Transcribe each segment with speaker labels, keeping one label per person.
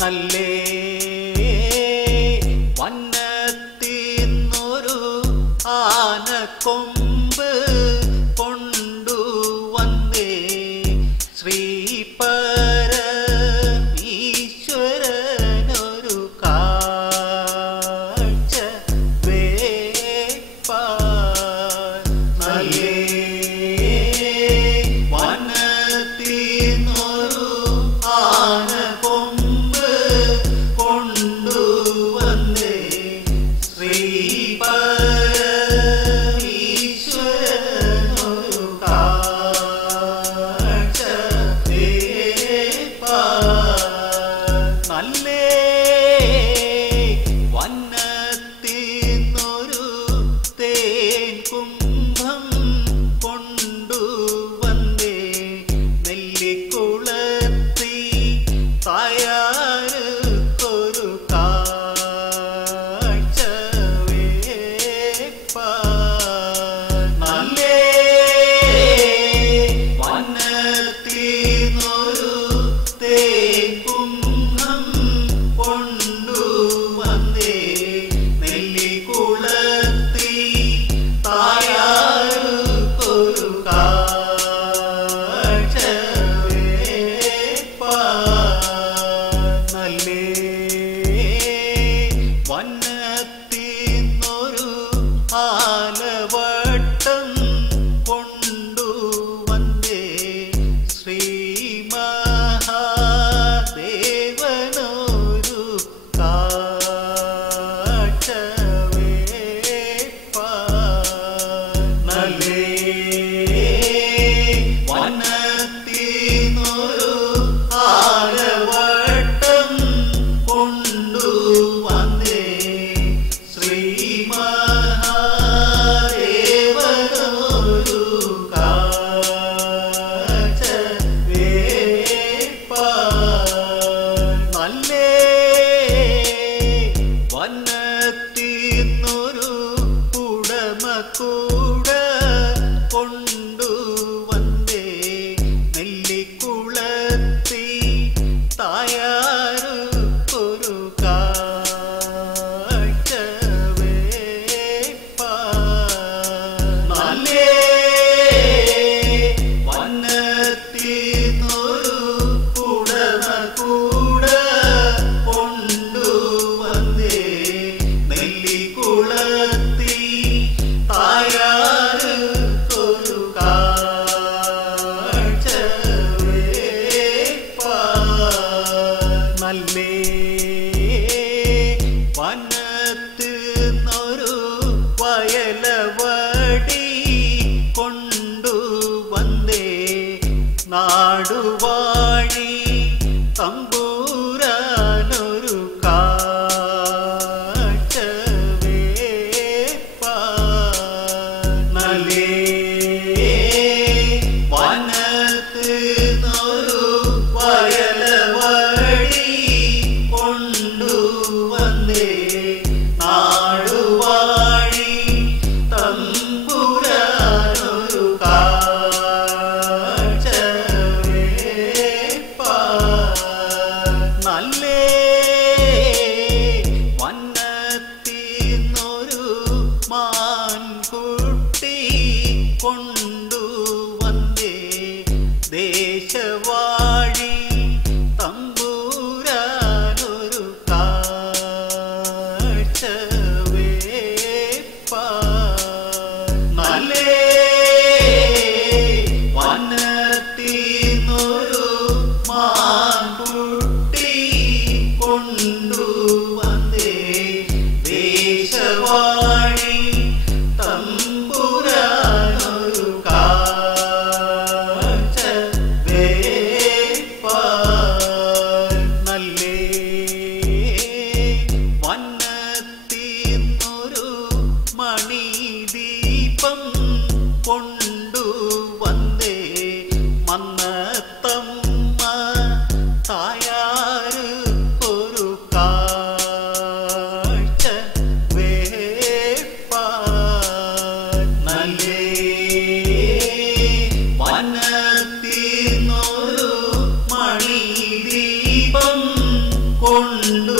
Speaker 1: നല്ലേ വന്നത്തിന്നൊരു ആനക്കൊമ്പ് கொண்டு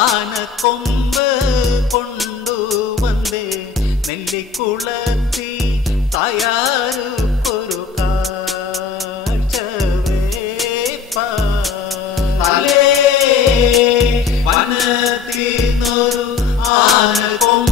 Speaker 1: ആനക്കൊമ്പ് കൊണ്ടുവന്ന് നെല്ലിക്കുളത്തി തയ്യാറു വനത്തിനൊരു ആന കൊമ്പ്